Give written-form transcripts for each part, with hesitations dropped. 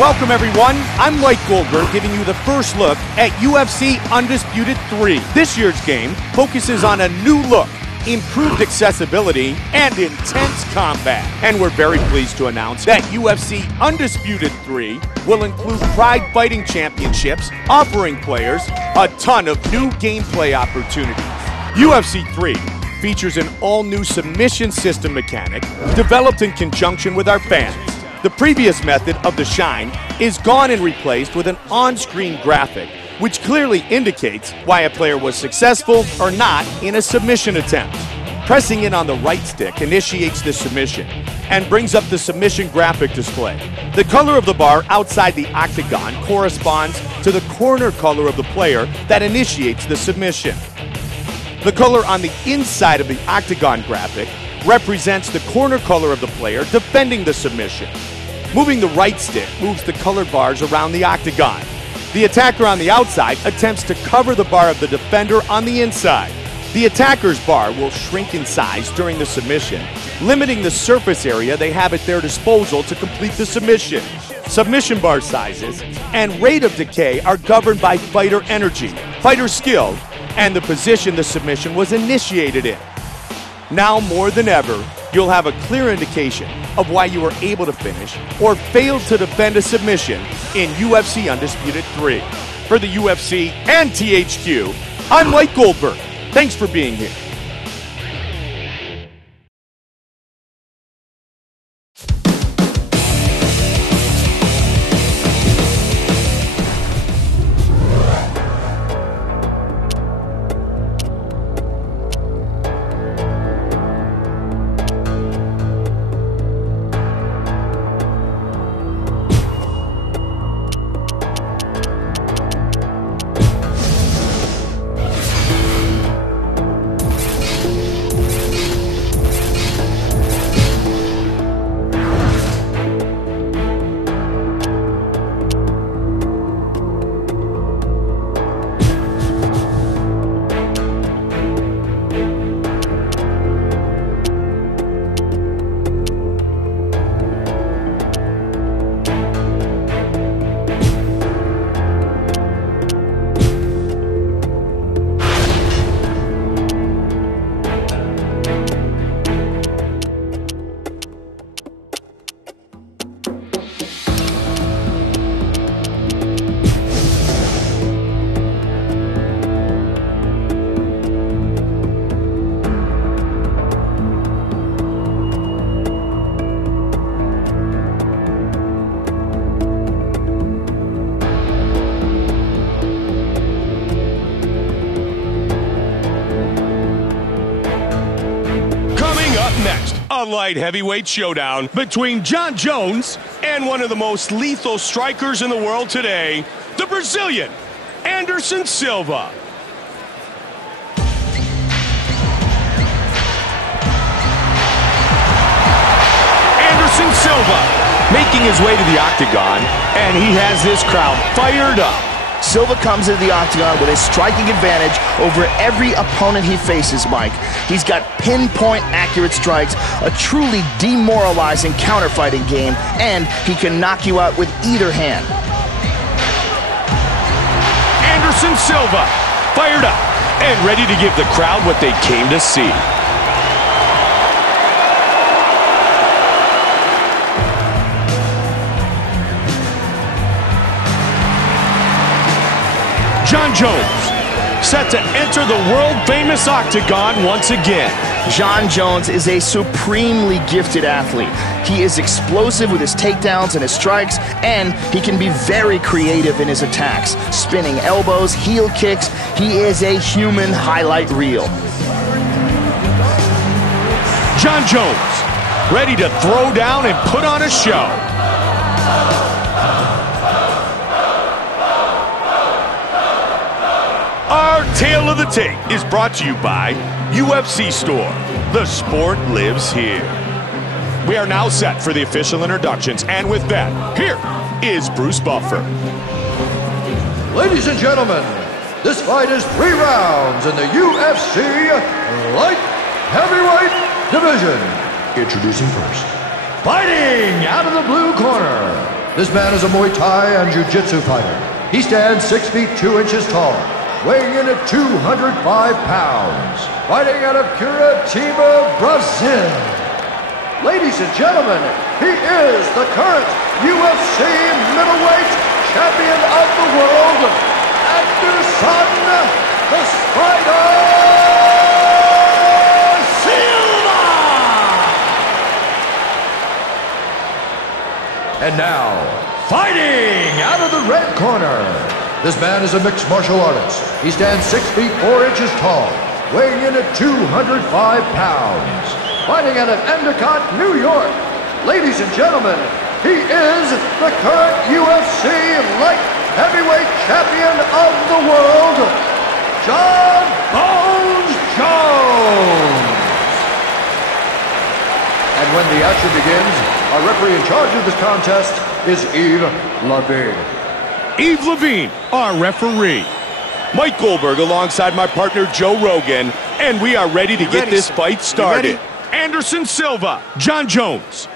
Welcome, everyone. I'm Mike Goldberg, giving you the first look at UFC Undisputed 3. This year's game focuses on a new look, improved accessibility, and intense combat. And we're very pleased to announce that UFC Undisputed 3 will include Pride Fighting Championships, offering players a ton of new gameplay opportunities. UFC 3 features an all-new submission system mechanic developed in conjunction with our fans. The previous method of the shine is gone and replaced with an on-screen graphic, which clearly indicates why a player was successful or not in a submission attempt. Pressing in on the right stick initiates the submission and brings up the submission graphic display. The color of the bar outside the octagon corresponds to the corner color of the player that initiates the submission. The color on the inside of the octagon graphic represents the corner color of the player defending the submission. Moving the right stick moves the colored bars around the octagon. The attacker on the outside attempts to cover the bar of the defender on the inside. The attacker's bar will shrink in size during the submission, limiting the surface area they have at their disposal to complete the submission. Submission bar sizes and rate of decay are governed by fighter energy, fighter skill, and the position the submission was initiated in. Now more than ever, you'll have a clear indication of why you were able to finish or failed to defend a submission in UFC Undisputed 3. For the UFC and THQ, I'm Mike Goldberg. Thanks for being here. Next, a light heavyweight showdown between Jon Jones and one of the most lethal strikers in the world today, the Brazilian, Anderson Silva. Anderson Silva making his way to the octagon, and he has this crowd fired up. Silva comes into the octagon with a striking advantage over every opponent he faces, Mike. He's got pinpoint accurate strikes, a truly demoralizing counterfighting game, and he can knock you out with either hand. Anderson Silva fired up and ready to give the crowd what they came to see. Jon Jones, set to enter the world-famous octagon once again. Jon Jones is a supremely gifted athlete. He is explosive with his takedowns and his strikes, and he can be very creative in his attacks. Spinning elbows, heel kicks, he is a human highlight reel. Jon Jones, ready to throw down and put on a show. Our Tale of the Tape is brought to you by UFC Store. The sport lives here. We are now set for the official introductions, and with that, here is Bruce Buffer. Ladies and gentlemen, this fight is 3 rounds in the UFC Light Heavyweight Division. Introducing first, fighting out of the blue corner, This man is a Muay Thai and Jiu-Jitsu fighter. He stands 6 feet 2 inches tall, weighing in at 205 pounds, fighting out of Curitiba, Brazil. Ladies and gentlemen, he is the current UFC middleweight champion of the world, Anderson the Spider Silva! And now, fighting out of the red corner, this man is a mixed martial artist. He stands 6 feet 4 inches tall, weighing in at 205 pounds, fighting out of Endicott, New York. Ladies and gentlemen, he is the current UFC light heavyweight champion of the world, John Bones Jones. And when the action begins, our referee in charge of this contest is Yves Levine. Yves Levine, our referee. Mike Goldberg alongside my partner Joe Rogan, and we are ready to get this fight started. Anderson Silva, John Jones.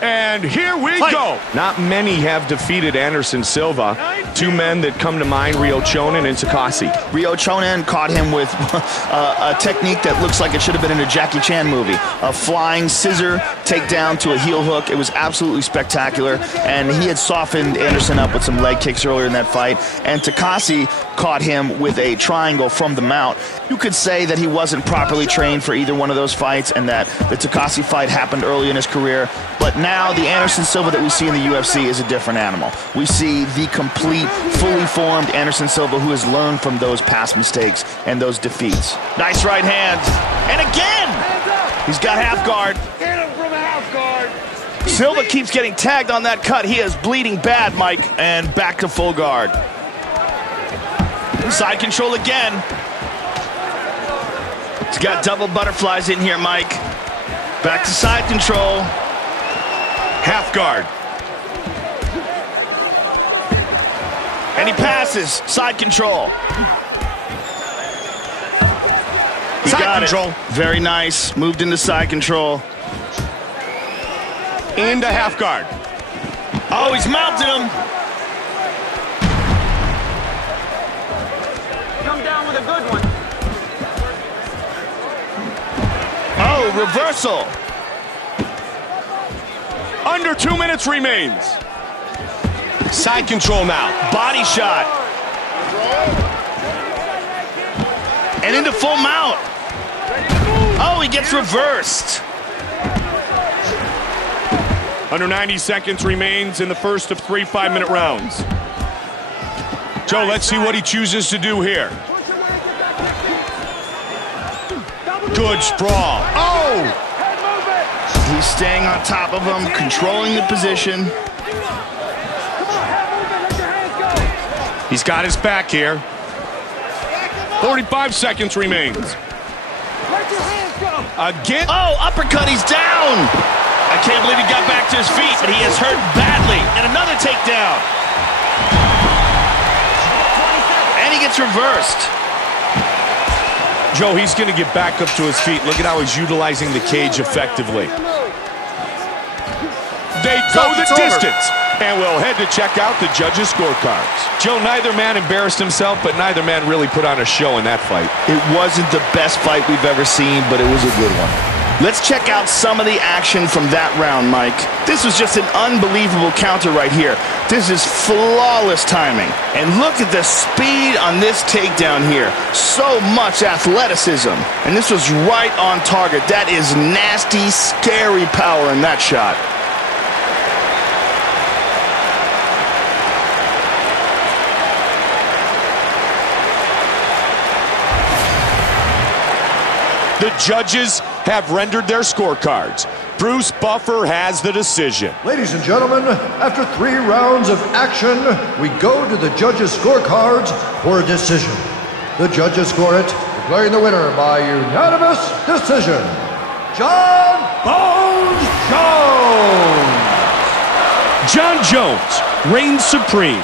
And here we go. Not many have defeated Anderson Silva. Two men that come to mind, Rio Chonen and Takasi. Rio Chonen caught him with a technique that looks like it should have been in a Jackie Chan movie. A flying scissor takedown to a heel hook. It was absolutely spectacular, and he had softened Anderson up with some leg kicks earlier in that fight. And Takasi caught him with a triangle from the mount. You could say that he wasn't properly trained for either one of those fights, and that the Takasi fight happened early in his career. But now the Anderson Silva that we see in the UFC is a different animal. We see the complete, fully formed Anderson Silva who has learned from those past mistakes and those defeats. Nice right hand. And again! He's got half guard. Get him from half guard. Silva keeps getting tagged on that cut. He is bleeding bad, Mike. And back to full guard. Side control again. He's got double butterflies in here, Mike. Back to side control. Half guard. And he passes. Side control. He Side control. Very nice. Moved into side control. Into half guard. Oh, he's mounted him. Come down with a good one. Oh, reversal. Under 2 minutes remains. Side control now. Body shot. And into full mount. Oh, he gets reversed. Under 90 seconds remains in the first of 3 5-minute rounds. Joe, let's see what he chooses to do here. Good sprawl. Oh! He's staying on top of him, controlling the position. He's got his back here. 45 seconds remains. Again. Oh, uppercut, he's down. I can't believe he got back to his feet, but he is hurt badly. And another takedown. And he gets reversed. Joe, he's going to get back up to his feet. Look at how he's utilizing the cage effectively. They go the distance. And we'll head to check out the judges' scorecards. Joe, neither man embarrassed himself, but neither man really put on a show in that fight. It wasn't the best fight we've ever seen, but it was a good one. Let's check out some of the action from that round, Mike. This was just an unbelievable counter right here. This is flawless timing. And look at the speed on this takedown here. So much athleticism. And this was right on target. That is nasty, scary power in that shot. The judges have rendered their scorecards. Bruce Buffer has the decision. Ladies and gentlemen, after 3 rounds of action, we go to the judges' scorecards for a decision. The judges score it, declaring the winner by unanimous decision, John Bones Jones. John Jones reigns supreme.